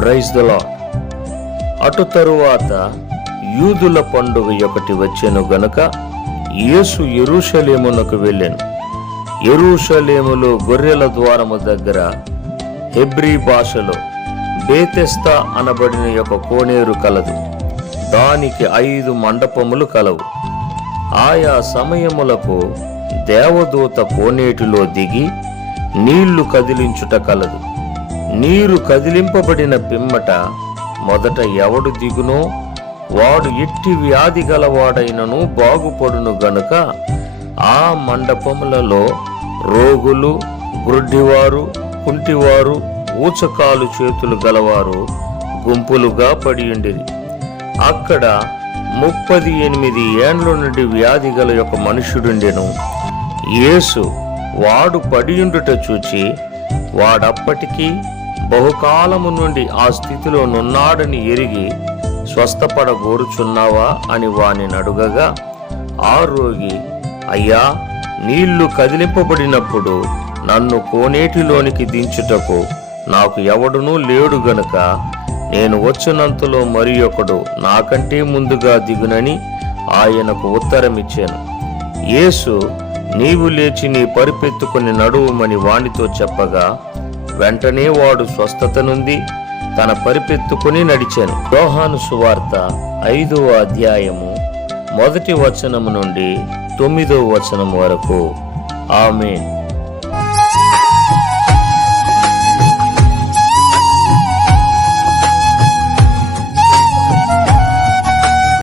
Praise the lord. అటు తరువాత యూదుల పండుగ ఒకటి వచ్చెను గనుక యేసు యెరూషలేమునకు వెళ్ళెను. యెరూషలేములో గొర్రెల ద్వారము దగ్గర హెబ్రీ భాషలో బేతెస్దా అనబడిన ఒక కోనేరు కలదు. దానికి 5 మండపములు కలవు. ఆయా సమయములకు దేవదూత కోనేటిలో దిగి నీళ్లు కదిలించుట కలదు. నీరు కదిలింపబడిన పిమ్మట మొదట ఎవడు దిగునో వాడు ఎట్టి వ్యాధి గలవాడైనను బాగుపడును గనుక ఆ మండపములలో రోగులు, గ్రుడ్డివారు, కుంటివారు, ఊచకాలు చేతులు గలవారు గుంపులుగా పడియుండిరి. అక్కడ 38 ఏండ్ల నుండి వ్యాధి గల ఒక మనుష్యుడుండెను. యేసు వాడు పడియుండుట చూచి వాడప్పటికీ బహుకాలము నుండి ఆ స్థితిలో నున్నాడని ఎరిగి స్వస్థపడగోరుచున్నావా అని వాని అడుగగా, ఆ రోగి, అయ్యా, నీళ్లు కదిలింపబడినప్పుడు నన్ను కోనేటిలోనికి దించుటకు నాకు ఎవడునూ లేడు గనుక నేను వచ్చినంతలో మరి ఒకడు నాకంటే ముందుగా దిగునని ఆయనకు ఉత్తరమిచ్చాను. యేసు, నీవు లేచి నీ పరిపెత్తుకుని నడువుమని వానితో చెప్పగా వెంటనే వాడు స్వస్థత నుండి తన పరిపెత్తుకుని నడిచాను. యోహాను సువార్త 5వ అధ్యాయము 1వ వచనము నుండి 9వ వచనం వరకు. ఆమేన్.